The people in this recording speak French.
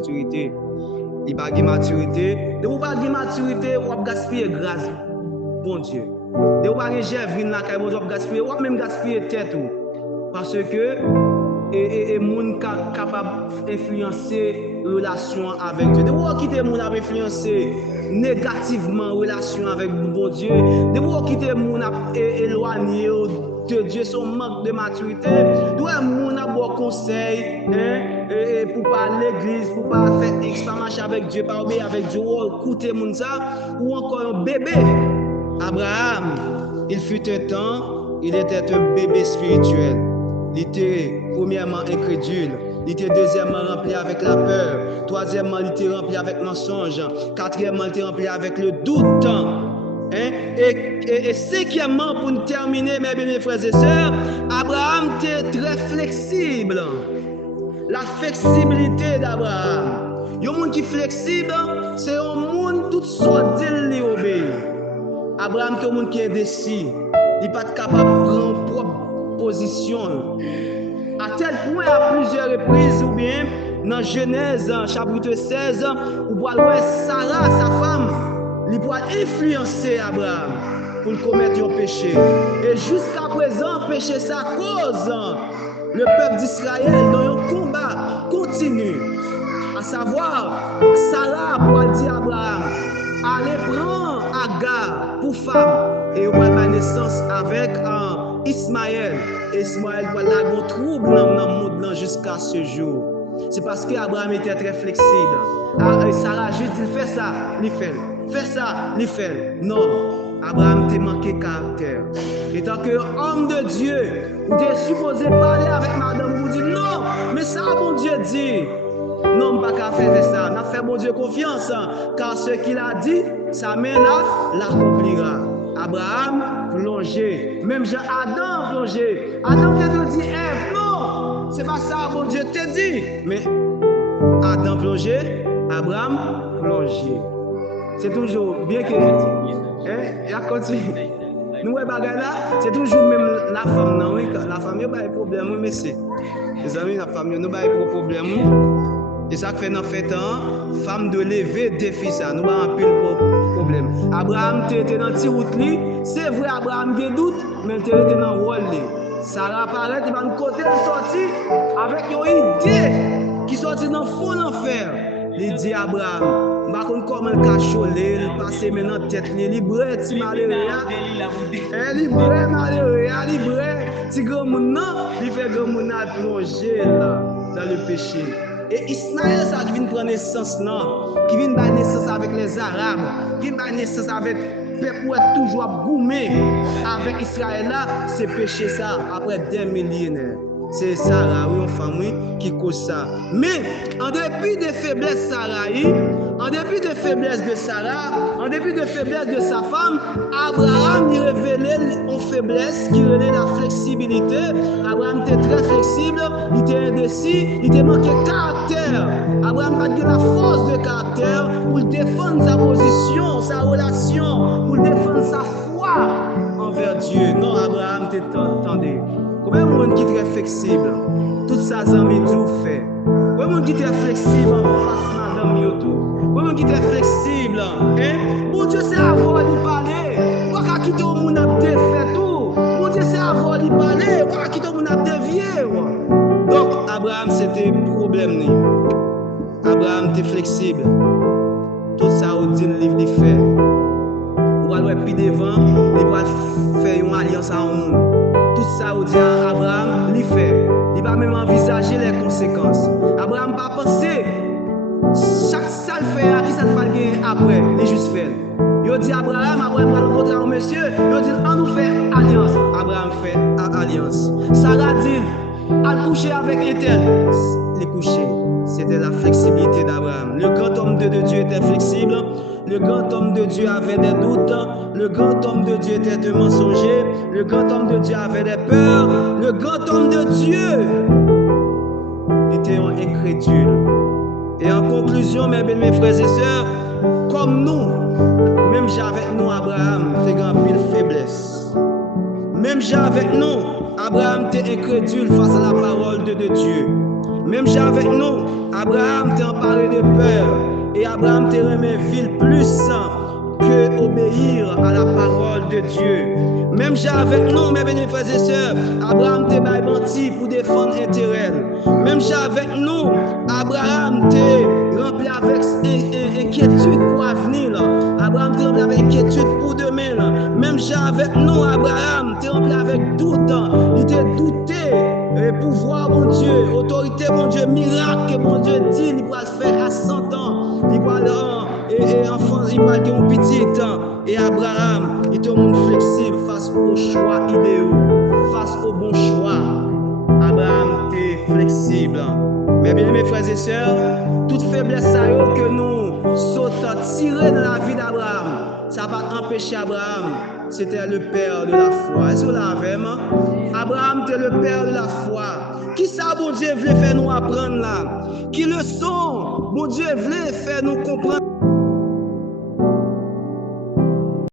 maturité. Il n'a pas de maturité. De vous pas de maturité, vous avez gaspillé grâce. Bon Dieu. De vous pas de gervine là, vous avez gaspillé, vous avez même gaspillé tête. Parce que et moun capable d'influencer relation avec Dieu. De vous quitter moun a influencer négativement relation avec bon Dieu. De vous quitter moun a éloigné de Dieu son manque de maturité. De moun a bon conseil pour pas à l'église, pour pas faire X, pas marcher avec Dieu, pas obéir avec Dieu, écouter moun ça ou encore un bébé. Abraham, il fut un temps, il était un bébé spirituel. Il était premièrement incrédule, il était deuxièmement rempli avec la peur, troisièmement il était rempli avec le mensonge, quatrièmement il était rempli avec le doute. Et cinquièmement, pour nous terminer, mes frères et sœurs, Abraham était très flexible. La flexibilité d'Abraham. Un monde qui est flexible, c'est un monde tout soit d'il obéir. Abraham est un monde qui est indécis. Il n'est pas capable de prendre propre position. À tel point, à plusieurs reprises, ou bien dans Genèse chapitre 16, où voir Sarah, sa femme, il peut influencer Abraham pour commettre un péché. Et jusqu'à présent, péché ça cause le peuple d'Israël dans un combat continu. À savoir, Sarah pour dire à Abraham, allez prendre Agar pour femme et on va la naissance avec Ismaël. Ismaël va la un trouble dans le monde jusqu'à ce jour. C'est parce qu'Abraham était très flexible. Sarah juste dit fais ça, il fait. Fais ça, il fait. Non, Abraham t'a manqué caractère. Et tant que homme de Dieu, vous êtes supposé parler avec madame, vous dites non, mais ça, bon Dieu dit. Non, on ne peut pas faire ça. On a fait bon Dieu confiance, car ce qu'il a dit, sa main là, l'accomplira. Abraham plongé, même Jean Adam plongé. Adam t'a dit, Ève, non, c'est pas ça, bon Dieu t'a dit. Mais Adam plongé, Abraham plongé. C'est toujours bien que et à continue. Nous c'est toujours même la femme non oui, la femme n'a pas de problème mais c'est les amis la femme n'a pas de problème et ça fait dans fait temps femme de lever défi ça nous pas un pile problème. Abraham était dans petit route li, c'est vrai Abraham a doute mais il était dans rôle li. Sarah paraît il va nous côté sorti avec une idée qui sorti dans fond l'enfer. Il dit Abraham par contre, comment le cacholer, le passer maintenant tête, libre, si malheureux, libre, malheureux, libre, si grand moun nan, il fait grand moun a plonger là, dans le péché. Et Ismaël, ça qui vient prendre naissance là, qui vient prendre naissance avec les Arabes, qui vient prendre naissance avec peuple toujours gourmé avec Israël là, c'est péché ça après des millénaires. C'est Sarah, oui, une femme qui cause ça. Mais en dépit des faiblesses de Sarah, en dépit des faiblesses de Sarah, en dépit des faiblesses de sa femme, Abraham y révélait une faiblesse qui relève la flexibilité. Abraham était très flexible, il était indécis, il était manqué de caractère. Abraham n'a pas la force de caractère pour défendre sa position, sa relation, pour défendre sa foi envers Dieu. Non, Abraham t'entendait. Combien de monde qui est très flexible, toutes sa amis tout fait. Combien de monde qui est très flexible en face de madame Yoto. Combien de monde qui est très flexible, hein? Bon Dieu, c'est avant de parler. Pourquoi qu'à quitter au monde a défait tout? Bon Dieu, c'est avant de parler. Pourquoi qu'à quitter au monde a dévié? Donc, Abraham, c'était problème. Abraham était flexible. Tout ça, au dit le livre, il fait. Ou alors, puis devant, il va faire une alliance à un monde. Tout ça, au dit Abraham, il fait. Il va même envisager les conséquences. Abraham va penser, chaque salle fait, à qui ça va gagner après, il juste fait. Il dit Abraham va rencontrer un monsieur, il dit, on nous fait alliance. Abraham fait alliance. Sarah dit, à coucher avec un tel. Les coucher. C'était la flexibilité d'Abraham. Le grand homme de Dieu était flexible. Le grand homme de Dieu avait des doutes. Le grand homme de Dieu était un mensonger. Le grand homme de Dieu avait des peurs. Le grand homme de Dieu était un incrédule. Et en conclusion, mes frères et sœurs, comme nous, même avec nous, Abraham fait grand pile faiblesse. Même avec nous, Abraham était incrédule face à la parole de Dieu. Même avec nous, Abraham t'a emparé de peur. Et Abraham t'a remis ville plus que obéir à la parole de Dieu. Même avec nous, mes bénis frères et sœurs, Abraham t'a menti pour défendre l'intérêt. Même avec nous, Abraham t'a rempli avec inquiétude pour l'avenir. Abraham t'a rempli avec inquiétude pour demain. Même avec nous, Abraham t'a rempli avec doute. Il t'a douté. Pouvoir, mon Dieu, autorité, mon Dieu, miracle, mon Dieu dit, il va se faire à 100 ans. Il va enfant, il va être un petit temps. Et Abraham, il est un monde flexible face aux choix idéaux, face aux bons choix. Abraham est flexible. Mais bien, mes frères et sœurs, toute faiblesse que nous sautons tirer dans la vie d'Abraham, ça va empêcher Abraham. C'était le père de la foi. Est-ce que vous l'avez, Abraham était le père de la foi. Qui ça, bon Dieu, voulait faire nous apprendre là? Qui leçon, bon Dieu, voulait faire nous comprendre?